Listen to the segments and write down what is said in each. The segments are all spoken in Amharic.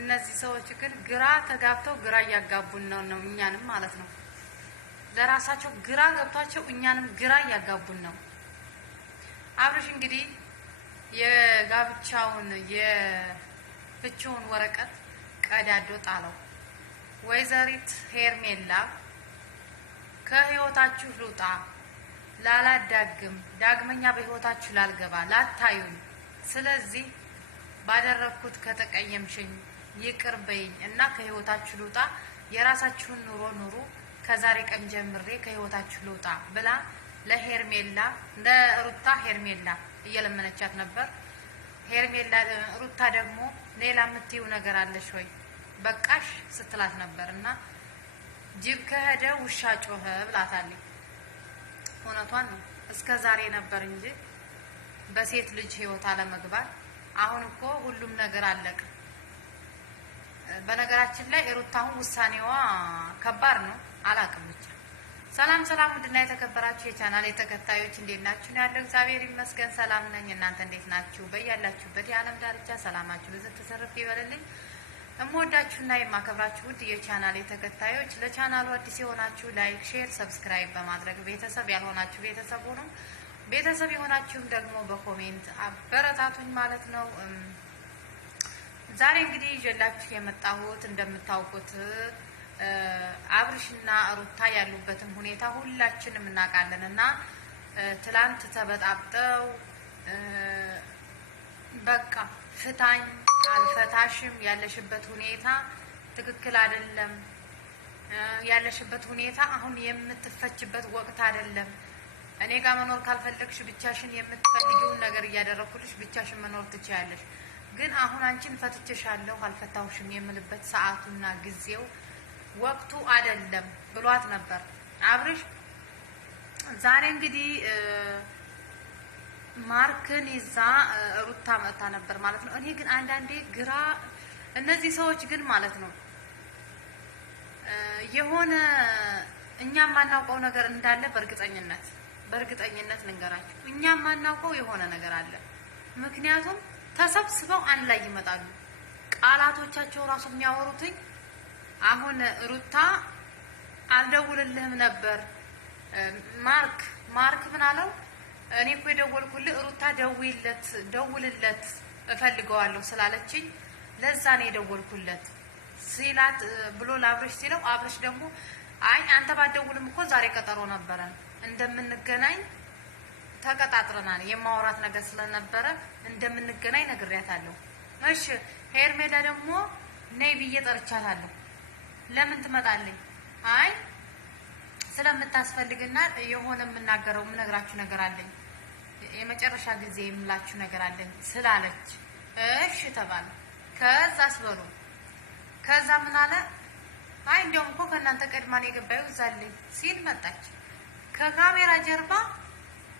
እነዚህ ሰዎች ግን ግራ ተጋብተው ግራ እያጋቡን ነው እኛንም ማለት ነው። ለራሳቸው ግራ ገብቷቸው እኛንም ግራ እያጋቡን ነው። አብርሽ እንግዲህ የጋብቻውን የፍቺውን ወረቀት ቀዳዶ ጣለው። ወይዘሪት ሄርሜላ ከህይወታችሁ ልውጣ፣ ላላዳግም፣ ዳግመኛ በህይወታችሁ ላልገባ፣ ላታዩኝ፣ ስለዚህ ባደረኩት ከተቀየምሽኝ ይቅር በይኝ እና ከህይወታችሁ ልውጣ፣ የራሳችሁን ኑሮ ኑሩ፣ ከዛሬ ቀን ጀምሬ ከህይወታችሁ ልውጣ ብላ ለሄርሜላ ለሩታ ሄርሜላ እየለመነቻት ነበር። ሄርሜላ ሩታ ደግሞ ሌላ የምትይው ነገር አለሽ ወይ በቃሽ ስትላት ነበር እና ጅብ ከሄደ ውሻ ጮኸ ብላታለች። እውነቷን ነው። እስከ ዛሬ ነበር እንጂ በሴት ልጅ ህይወት አለመግባት። አሁን እኮ ሁሉም ነገር አለቀ። በነገራችን ላይ ሩታውን ውሳኔዋ ከባድ ነው። አላቅም ብቻ። ሰላም ሰላም፣ ውድና የተከበራችሁ የቻናል ተከታዮች እንዴት ናችሁ? ነው ያለው። እግዚአብሔር ይመስገን ሰላም ነኝ። እናንተ እንዴት ናችሁ? በያላችሁበት የዓለም ዳርቻ ሰላማችሁ ብዙ ተሰረፍ ይበልልኝ። እምወዳችሁና የማከብራችሁ ውድ የቻናል ተከታዮች፣ ለቻናሉ አዲስ የሆናችሁ ላይክ፣ ሼር፣ ሰብስክራይብ በማድረግ ቤተሰብ ያልሆናችሁ ቤተሰብ ሁኑ። ቤተሰብ የሆናችሁም ደግሞ በኮሜንት አበረታቱኝ ማለት ነው። ዛሬ እንግዲህ ይዤላችሁ የመጣሁት እንደምታውቁት አብርሽና ሩታ ያሉበትን ሁኔታ ሁላችንም እናውቃለን እና ትላንት ተበጣብጠው በቃ ፍታኝ አልፈታሽም፣ ያለሽበት ሁኔታ ትክክል አይደለም፣ ያለሽበት ሁኔታ አሁን የምትፈችበት ወቅት አይደለም፣ እኔ ጋር መኖር ካልፈለግሽ ብቻሽን የምትፈልጊውን ነገር እያደረኩልሽ ብቻሽን መኖር ትችያለሽ፣ ግን አሁን አንቺን ፈትቼሻለሁ አልፈታሁሽም የምልበት ሰዓቱና ጊዜው ወቅቱ አይደለም ብሏት ነበር አብርሽ። ዛሬ እንግዲህ ማርክን ይዛ ሩታ መጣ ነበር ማለት ነው። እኔ ግን አንዳንዴ ግራ እነዚህ ሰዎች ግን ማለት ነው የሆነ እኛ ማናውቀው ነገር እንዳለ በእርግጠኝነት ልንገራችሁ፣ እኛ ማናውቀው የሆነ ነገር አለ። ምክንያቱም ተሰብስበው አንድ ላይ ይመጣሉ። ቃላቶቻቸው ራሱ የሚያወሩትኝ አሁን ሩታ አልደውልልህም ነበር ማርክ ምን አለው? እኔ እኮ የደወልኩልህ ሩታ ደውልለት እፈልገዋለሁ ስላለችኝ ለዛ ነው የደወልኩለት ሲላት ብሎ ለአብርሽ ሲለው፣ አብርሽ ደግሞ አይ አንተ ባትደውልም እኮ ዛሬ ቀጠሮ ነበረን እንደምንገናኝ ተቀጣጥረናል፣ የማወራት ነገር ስለነበረ እንደምንገናኝ ነግሬያታለሁ። እሺ ሄርሜላ ደግሞ ነይ ብዬ ጠርቻታለሁ። ለምን ትመጣለች? አይ ስለምታስፈልግና የሆነ የምነግራችሁ ነገር አለኝ፣ የመጨረሻ ጊዜ የምላችሁ ነገር አለኝ ስላለች እሺ ተባለ። ከዛ ምን አለ? አይ እንደውም እኮ ከእናንተ ቀድማን የገባዩ ዛለኝ ሲል መጣች። ከካሜራ ጀርባ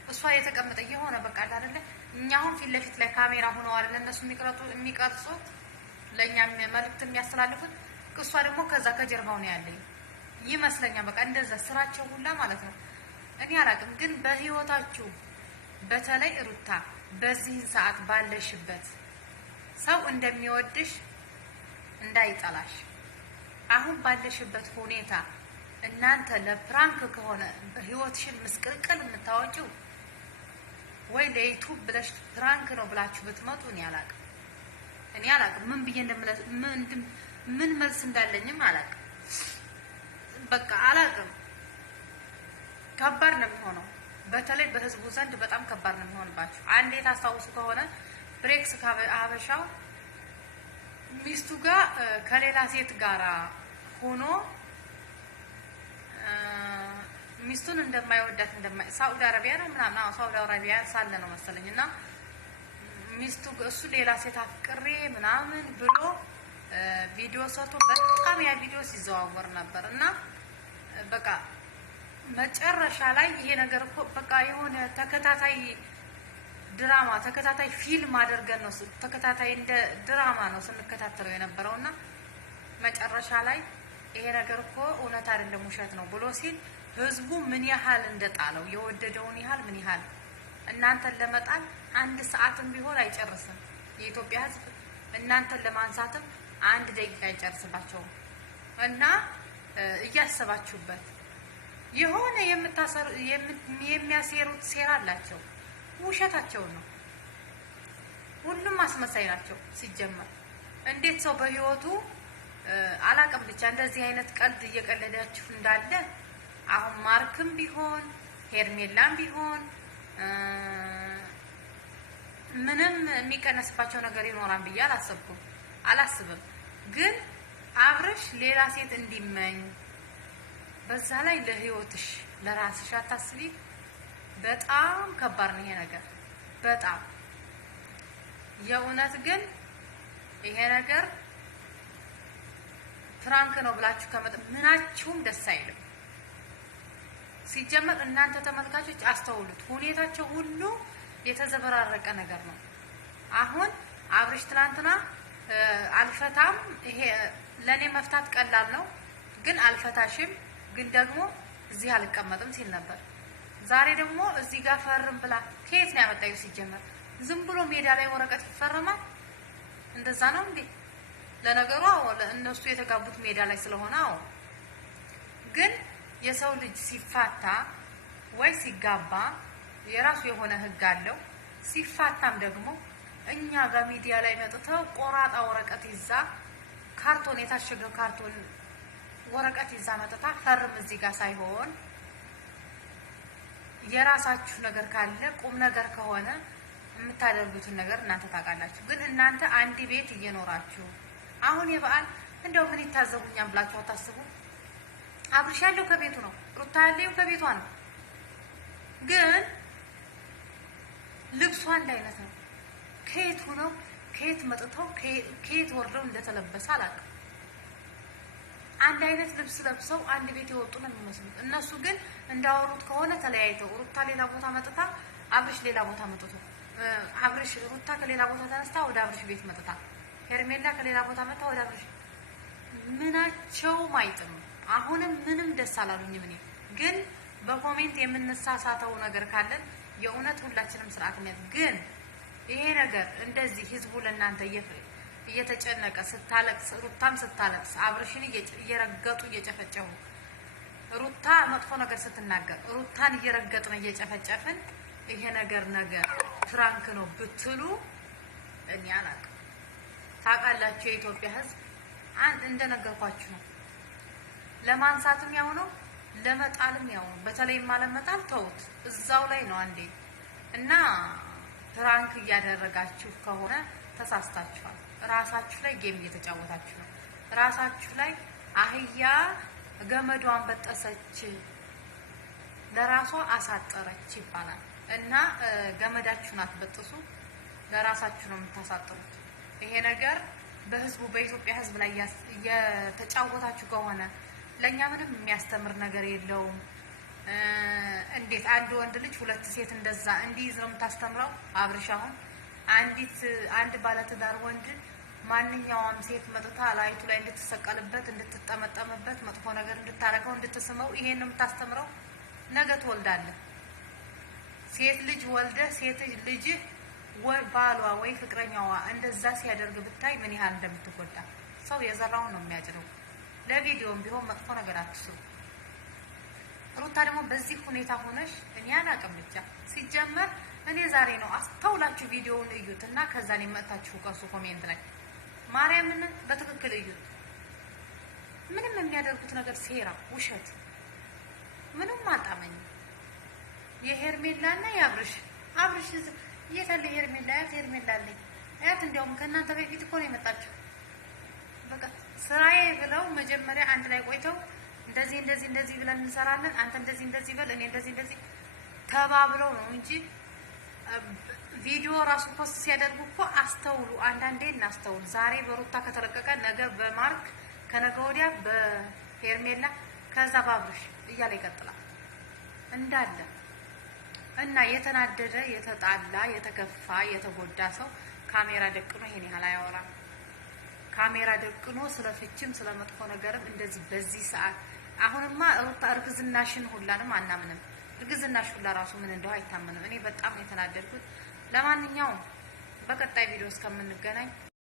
እሷ የተቀመጠ የሆነ በቃ አይደለ፣ እኛ አሁን ፊት ለፊት ላይ ካሜራ ሆነው አይደለ እነሱ የሚቀርጹት ለኛ መልእክት የሚያስተላልፉት፣ እሷ ደግሞ ከዛ ከጀርባው ነው ያለኝ ይመስለኛል። በቃ እንደዛ ስራቸው ሁላ ማለት ነው። እኔ አላውቅም፣ ግን በህይወታችሁ በተለይ ሩታ በዚህ ሰዓት ባለሽበት ሰው እንደሚወድሽ እንዳይጠላሽ፣ አሁን ባለሽበት ሁኔታ እናንተ ለፕራንክ ከሆነ ህይወትሽን ምስቅልቅል የምታወጪው ወይ ለዩቱብ ብለሽ ፕራንክ ነው ብላችሁ ብትመጡ እኔ አላውቅም ምን ብዬ ምን መልስ እንዳለኝም አላውቅም። በቃ አላውቅም። ከባድ ነው የሚሆነው። በተለይ በህዝቡ ዘንድ በጣም ከባድ ነው የሚሆንባችሁ። አንዴ ታስታውሱ ከሆነ ብሬክስ ሀበሻው ሚስቱ ጋር ከሌላ ሴት ጋር ሆኖ ሚስቱን እንደማይወዳት ሳውዲ አረቢያ ነው ምናምን ሳውዲ አረቢያ ሳለ ነው መሰለኝ እና ሚስቱ እሱ ሌላ ሴት አፍቅሬ ምናምን ብሎ ቪዲዮ ሰርቶ በጣም ያ ቪዲዮ ሲዘዋወር ነበር እና በቃ መጨረሻ ላይ ይሄ ነገር እኮ በቃ የሆነ ተከታታይ ፊልም አድርገን ነው ተከታታይ እንደ ድራማ ነው ስንከታተለው የነበረውና መጨረሻ ላይ ይሄ ነገር እኮ እውነት አይደለም ውሸት ነው ብሎ ሲል ህዝቡ ምን ያህል እንደጣለው የወደደውን ያህል ምን ያህል እናንተን ለመጣል አንድ ሰዓትም ቢሆን አይጨርስም። የኢትዮጵያ ህዝብ እናንተን ለማንሳትም 1 ደቂቃ አይጨርስባቸውም። እና እያሰባችሁበት የሆነ የሚያሴሩት ሴራ አላቸው። ውሸታቸውን ነው። ሁሉም አስመሳይ ናቸው ሲጀመር። እንዴት ሰው በህይወቱ አላቅም ብቻ እንደዚህ አይነት ቀልድ እየቀለዳችሁ እንዳለ አሁን ማርክም ቢሆን ሄርሜላም ቢሆን ምንም የሚቀነስባቸው ነገር ይኖራል ብዬ አላስብም። ግን አብርሽ ሌላ ሴት እንዲመኝ በዛ ላይ ለህይወትሽ ለራስሽ አታስቢ። በጣም ከባድ ነው ይሄ ነገር በጣም የእውነት። ግን ይሄ ነገር ፍራንክ ነው ብላችሁ ምናችሁም ደስ አይልም። ሲጀመር እናንተ ተመልካቾች አስተውሉት፣ ሁኔታቸው ሁሉ የተዘበራረቀ ነገር ነው። አሁን አብርሽ ትናንትና አልፈታም፣ ይሄ ለኔ መፍታት ቀላል ነው ግን አልፈታሽም፣ ግን ደግሞ እዚህ አልቀመጥም ሲል ነበር። ዛሬ ደግሞ እዚህ ጋር ፈርም ብላ ከየት ነው ያመጣዩ? ሲጀመር ዝም ብሎ ሜዳ ላይ ወረቀት ይፈረማል? እንደዛ ነው እንዴ? ለነገሩ እነሱ የተጋቡት ሜዳ ላይ ስለሆነ ግን የሰው ልጅ ሲፋታ ወይ ሲጋባ የራሱ የሆነ ህግ አለው። ሲፋታም ደግሞ እኛ ጋር ሚዲያ ላይ መጥተው ቆራጣ ወረቀት ይዛ ካርቶን የታሸገ ካርቶን ወረቀት ይዛ መጥታ ፈርም እዚህ ጋር ሳይሆን የራሳችሁ ነገር ካለ ቁም ነገር ከሆነ የምታደርጉትን ነገር እናንተ ታውቃላችሁ። ግን እናንተ አንድ ቤት እየኖራችሁ አሁን የበዓል እንደው ምን ይታዘቡኛል ብላችሁ አታስቡ። አብርሽ ያለው ከቤቱ ነው፣ ሩታ ያለው ከቤቷ ነው። ግን ልብሷ አንድ አይነት ነው። ከየት ሆነው ከየት መጥተው ከየት ወርደው እንደተለበሰ አላውቅም። አንድ አይነት ልብስ ለብሰው አንድ ቤት የወጡ ነው የሚመስሉት። እነሱ ግን እንዳወሩት ከሆነ ተለያይተው ሩታ ሌላ ቦታ መጥታ አብርሽ ሌላ ቦታ መጥቶ ሩታ ከሌላ ቦታ ተነስታ ወደ አብርሽ ቤት መጥታ ሄርሜላ ከሌላ ቦታ መጣ ወደ አብርሽ ምናቸውም አይጥም። አሁንም ምንም ደስ አላሉኝም። እኔ ግን በኮሜንት የምንሳሳተው ነገር ካለን የእውነት ሁላችንም ስርዓት ነው። ግን ይሄ ነገር እንደዚህ ህዝቡ ለእናንተ እየተጨነቀ ስታለቅስ ሩታም ስታለቅስ አብርሽን እየረገጡ እየጨፈጨፉ ሩታ መጥፎ ነገር ስትናገር ሩታን እየረገጥን እየጨፈጨፍን ይሄ ነገር ፍራንክ ነው ብትሉ እኔ አላውቅም። ታውቃላችሁ የኢትዮጵያ ህዝብ አንድ እንደነገርኳችሁ ነው። ለማንሳትም ያው ነው ለመጣልም ያው ነው። በተለይም ማለመጣል ተውት፣ እዛው ላይ ነው አንዴ። እና ፍራንክ እያደረጋችሁ ከሆነ ተሳስታችኋል። ራሳችሁ ላይ ጌም እየተጫወታችሁ ነው። ራሳችሁ ላይ አህያ ገመዷን በጠሰች ለራሷ አሳጠረች ይባላል። እና ገመዳችሁን አትበጥሱ፣ ለራሳችሁ ነው የምታሳጥሩት። ይሄ ነገር በህዝቡ በኢትዮጵያ ህዝብ ላይ እየተጫወታችሁ ከሆነ ለኛ ምንም የሚያስተምር ነገር የለውም። እንዴት አንድ ወንድ ልጅ ሁለት ሴት እንደዛ እንዲይዝ ነው የምታስተምረው? አብርሽ አሁን አንድ ባለትዳር ወንድ ማንኛውም ሴት መጥታ ላይቱ ላይ እንድትሰቀልበት እንድትጠመጠምበት መጥፎ ነገር እንድታረገው እንድትስመው ይሄን ነው የምታስተምረው? ነገ ትወልዳለህ። ሴት ልጅ ወልደ ሴት ልጅ ባሏ ወይ ፍቅረኛዋ እንደዛ ሲያደርግ ብታይ ምን ያህል እንደምትጎዳ። ሰው የዘራውን ነው የሚያጭደው። ለቪዲዮም ቢሆን መጥፎ ነገር አትስሩ። ሩታ ደግሞ በዚህ ሁኔታ ሆነሽ እኔ አላውቅም። ብቻ ሲጀመር እኔ ዛሬ ነው አስተውላችሁ ቪዲዮውን እዩት እና ከዛ ላይ መጣችሁ ቀሱ ኮሜንት ላይ ማርያምን በትክክል እዩት። ምንም የሚያደርጉት ነገር ሴራ፣ ውሸት ምንም አጣመኝ። የሄርሜላና የአብርሽ የታለ ሄርሜላ? ሄርሜላ አለኝ አያት። እንዲያውም ከእናንተ በፊት እኮ ነው የመጣችው። በቃ ስራዬ ብለው መጀመሪያ አንድ ላይ ቆይተው እንደዚህ ብለን እንሰራለን፣ አንተ እንደዚህ በል፣ እኔ እንደዚህ ተባብለው ነው እንጂ ቪዲዮ ራሱ ፖስት ሲያደርጉ እኮ አስተውሉ። አንዳንዴ እናስተውል። ዛሬ በሩታ ከተለቀቀ ነገ በማርክ ከነገ ወዲያ በሄርሜላ ከዛ በአብርሽ እያለ ይቀጥላል እንዳለ እና የተናደደ የተጣላ የተከፋ የተጎዳ ሰው ካሜራ ደቅኖ ይሄን ያህል አያወራም። ካሜራ ደቅኖ ስለ ፍቺም ስለ መጥፎ ነገርም እንደዚህ በዚህ ሰዓት አሁንማ ሩታ እርግዝናሽን ሁላንም አናምንም። እርግዝናሽ ሁላ ራሱ ምን እንደው አይታመንም። እኔ በጣም የተናደድኩት። ለማንኛውም በቀጣይ ቪዲዮ እስከምንገናኝ